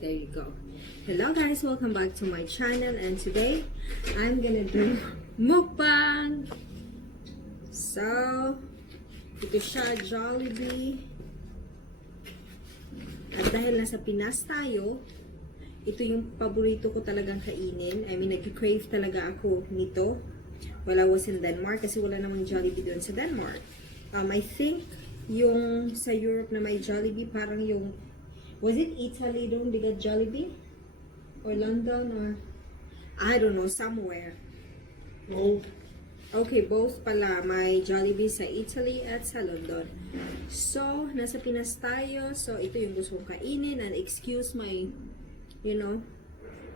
There you go. Hello guys, welcome back to my channel, and today I'm gonna do mukbang. So, ito siya, Jollibee. At dahil nasa Pinas tayo, ito yung paborito ko talagang kainin. I mean, nag-crave talaga ako nito while I was in Denmark kasi wala namang Jollibee doon sa Denmark. I think yung sa Europe na may Jollibee, parang yung, was it Italy doon they got Jollibee? Or London, or I don't know, somewhere. Both. Okay, both pala. May Jollibee sa Italy at sa London. So, nasa Pinas tayo. So, ito yung gusto kong kainin. And excuse my, you know,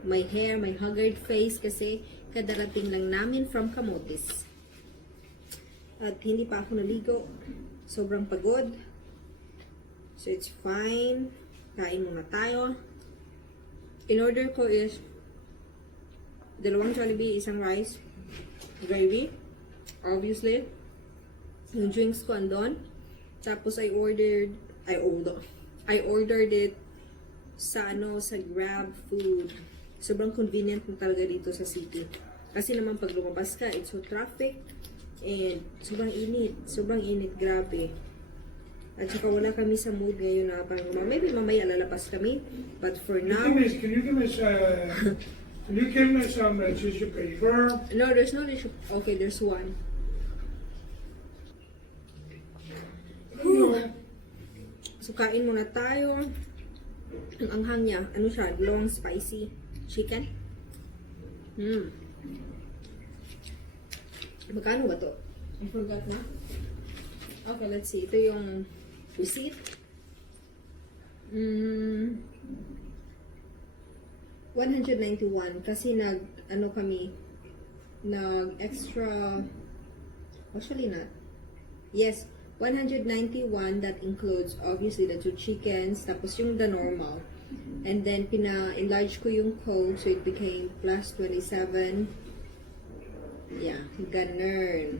my hair, my haggard face kasi kadarating lang namin from Camotes. At hindi pa ako naligo. Sobrang pagod. So, it's fine. Kain muna tayo. In order ko is dalawang Jollibee, isang rice, gravy, obviously. Yung drinks ko andon. Tapos I ordered it sa sa Grab food. Sobrang convenient na talaga dito sa city. Kasi naman pag lumabas ka, it's so traffic and sobrang init, grabe. At saka wala kami sa mood ngayon na parang maybe mamaya lalabas kami. But for now... Can you give me some tissue paper? No, there's no tissue. Okay, there's one. No. So, kain muna tayo. Ang anghang niya, ano siya? Long spicy chicken. Magkano ba to? I forgot na. Okay, let's see. Ito yung receipt. 191 kasi nag-extra, actually not. Yes, 191, that includes obviously the 2 chickens, tapos yung the normal. And then, pina-enlarge ko yung Coke, so it became plus 27. Yeah, ganun.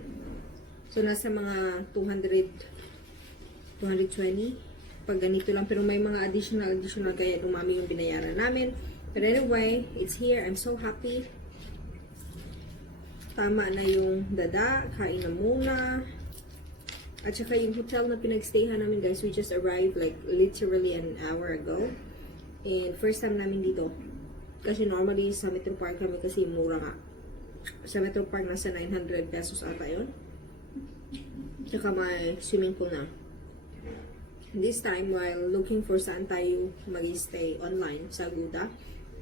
So, nasa mga 220 pag ganito lang. Pero may mga additional kaya dumami yung binayaran namin. But anyway, it's here. I'm so happy. Tama na yung dada. Kain na muna. At saka yung hotel na pinagstayhan namin, guys, we just arrived like literally an hour ago. And first time namin dito. Kasi normally sa Metro Park kami kasi mura nga. Sa Metro Park nasa 900 pesos ata yun. Tsaka may swimming pool na. This time, while looking for saan tayo mag-stay online sa Agoda,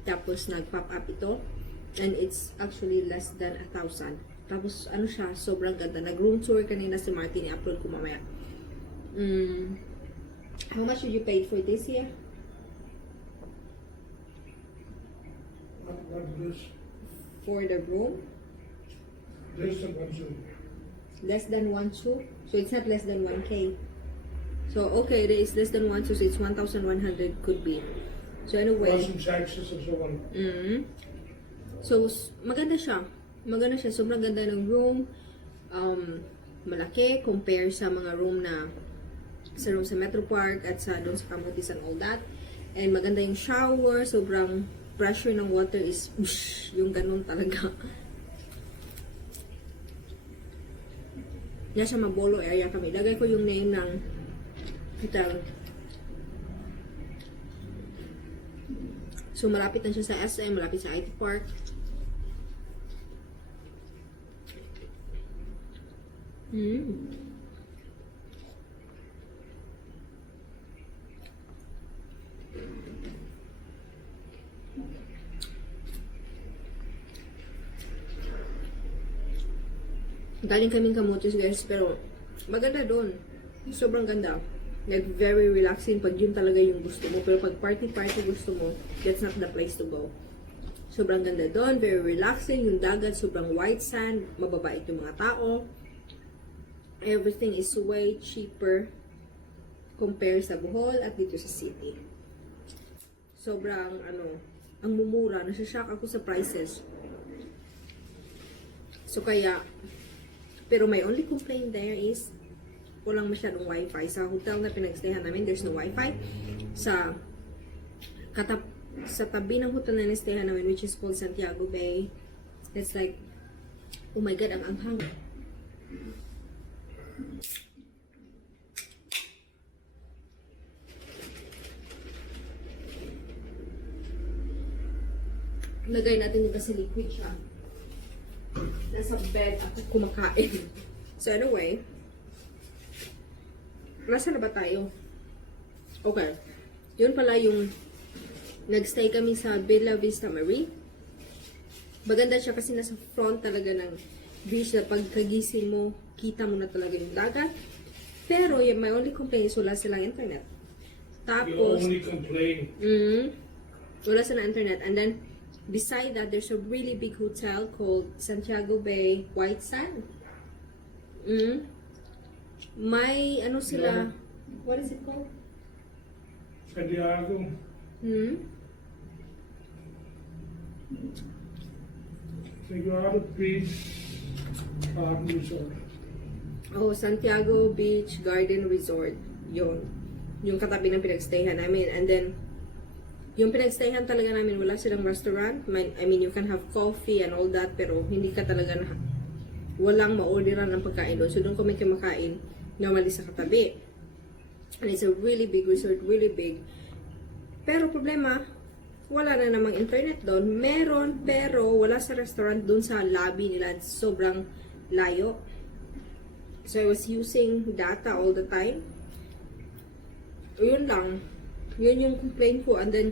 tapos nag-pop up ito, and it's actually less than 1,000. Tapos, ano siya, sobrang ganda. Nag-room tour kanina si Martin, i-upload ko mamaya. How much did you pay for this here? What this? For the room? This and one two. Less than 1,200? So, it's not less than 1K. So, okay, it is less than 1,200, so it's 1,100 could be. So, anyway. Plus some taxes and so on. So, maganda siya. Maganda siya. Sobrang ganda ng room. Malaki compare sa mga room sa Metro Park at sa doon sa Camotes and all that. And maganda yung shower. Sobrang pressure ng water is yung ganun talaga. Nasa Mabolo area kami. Lagay ko yung name ng hotel. So, malapit na siya sa SM, malapit sa IT Park. Galing kaming Camotes, guys, pero maganda doon. Sobrang ganda. Like, very relaxing pag yun talaga yung gusto mo. Pero pag party gusto mo, that's not the place to go. Sobrang ganda doon. Very relaxing. Yung dagat, sobrang white sand. Mababait yung mga tao. Everything is way cheaper compare sa Bohol at dito sa city. Sobrang, ang mumura. Nasashock ako sa prices. So, kaya, pero my only complaint there is walang masyadong wifi. Sa hotel na pinagstayhan namin, there's no wifi. Sa sa tabi ng hotel na nestayan namin, which is called Santiago Bay. It's like, oh my God, ang anghang. Lagay natin yung kasi liquid siya. Nasa bed ako kumakain. So anyway, nasa na ba tayo? Okay. Yun pala yung nagstay kami sa Bella Vista Marie. Maganda siya kasi nasa front talaga ng beach na pagkagising mo, kita mo na talaga yung dagat. Pero yung my only complaint is wala silang internet. You Tapos, only complain. wala silang internet. And then, beside that, there's a really big hotel called Santiago Bay White Sand. May, ano sila, what is it called? Santiago. Santiago Beach Resort. Oh, Santiago Beach Garden Resort. Yun. Yung katabi ng pinagstayhan namin. And then, yung pinagstayhan talaga namin, wala silang restaurant. I mean, you can have coffee and all that, pero hindi ka talaga walang ma-orderan ng pagkain doon. So, doon kami kumakain normally sa katabi. And it's a really big resort, really big. Pero problema, wala na namang internet doon. Meron, pero wala sa restaurant doon sa lobby nila. Sobrang layo. So, I was using data all the time. Yun lang. Yun yung complaint ko. And then,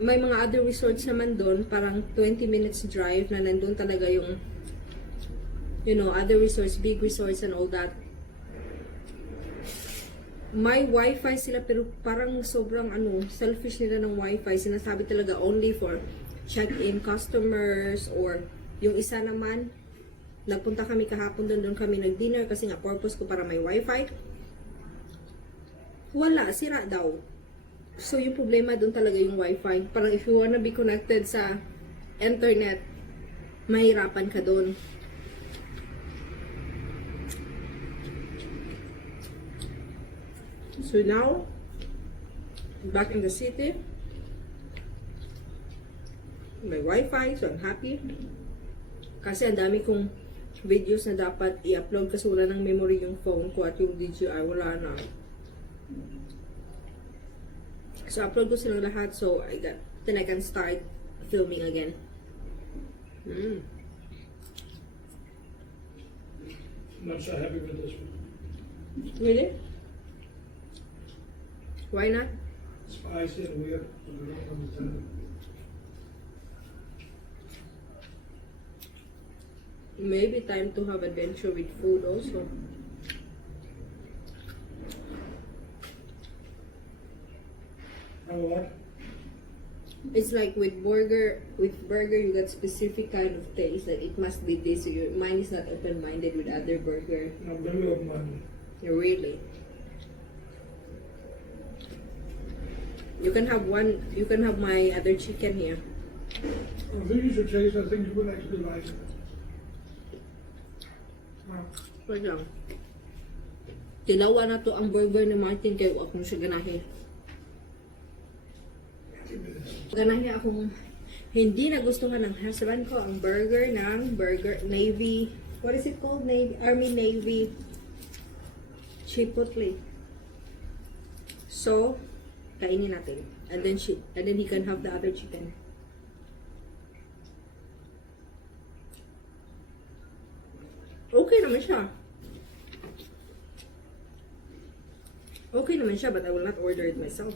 may mga other resorts naman doon, parang 20 minutes drive na nandun talaga yung, you know, other resorts, big resorts and all that. May wifi sila, pero parang sobrang selfish nila ng wifi. Sinasabi talaga only for check-in customers, or yung isa naman, nagpunta kami kahapon doon kami nag-dinner kasi nga purpose ko para may wifi. Wala, sira daw. So, yung problema doon talaga yung wifi. Parang if you wanna be connected sa internet, mahirapan ka doon. So now, back in the city, may wifi, so I'm happy. Kasi ang dami kong videos na dapat i-upload kasi wala ng memory yung phone ko at yung DJI, wala na. So, upload ko silang lahat. So, then I can start filming again. Not so happy with this one. Really? Why not? Spicy and weird. I don't understand. Maybe time to have adventure with food also. What? It's like with burger you got specific kind of taste. Like it must be this. So your mind is not open-minded with other burger. I'm very open-minded. Really. You can have one. You can have my other chicken here. I think you should taste. I think you will actually like it. Wait lang. Tinawa na to ang burger ni Martin kaya akong siya ganahin. Ganahin akong hindi nagustuhan ng husband ko ang burger Navy. What is it called? Army Navy Chipotle. So, kainin natin. And then he can have the other chicken. Okay naman siya. Okay naman siya, but I will not order it myself.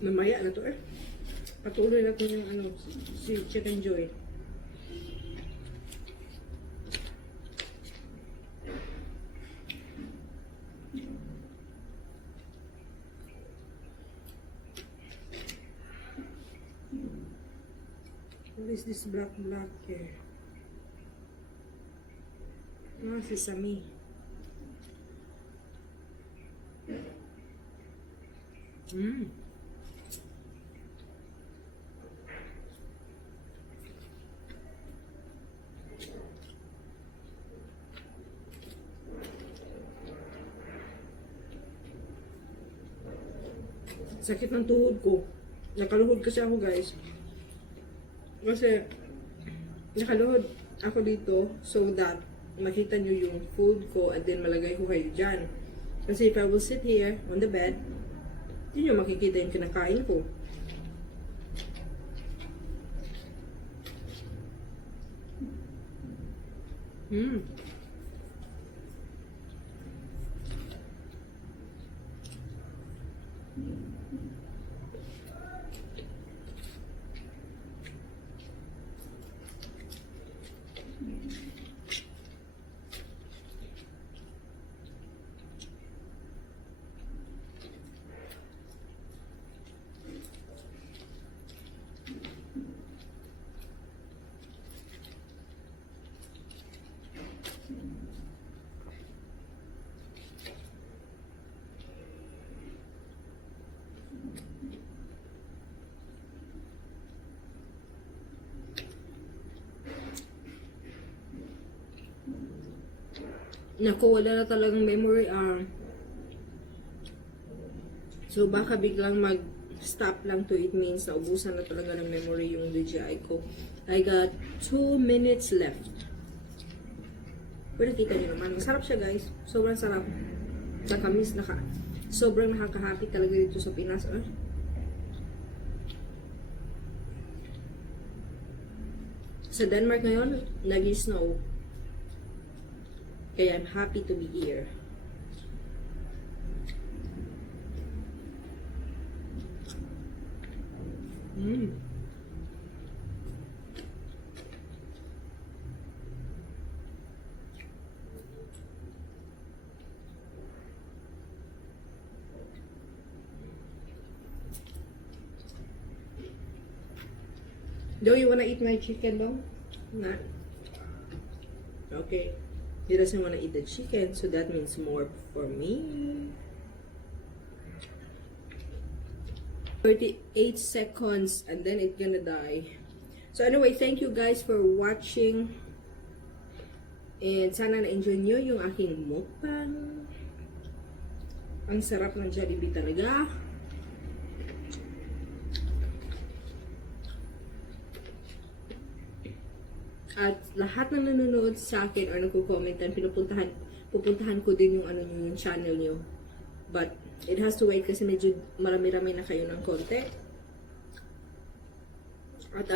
Mamaya na to eh. Patuloy na ko yung si Chicken Joy. What is this black eh? Sesame. Sakit ng tuhod ko. Nakaluhod kasi ako, guys. Kasi, nakaluhod ako dito so that makita nyo yung food ko and then malagay ko kayo dyan. Kasi if I will sit here on the bed, hindi nyo makikita yung kinakain ko. Naku, wala na talagang memory so baka biglang mag-stop lang to. It means na ubusan na talaga ng memory yung DJI ko. I got 2 minutes left. Pero nakita nyo naman, masarap siya, guys. Sobrang sarap. Nakamis, sobrang nakaka-happy talaga dito sa Pinas. Sa Denmark ngayon, nag-snow. Kaya I'm happy to be here. Do you wanna eat my chicken though? Nah. Okay. He doesn't wanna eat the chicken, so that means more for me. 38 seconds and then it's gonna die. So anyway, thank you guys for watching. And sana na-enjoy nyo yung aking mukbang. Ang sarap ng Jollibee talaga. At lahat ng nanonood sa akin or nagko-commentan, pupuntahan ko din yung yung channel nyo. But it has to wait kasi medyo marami-rami na kayo ng konti. At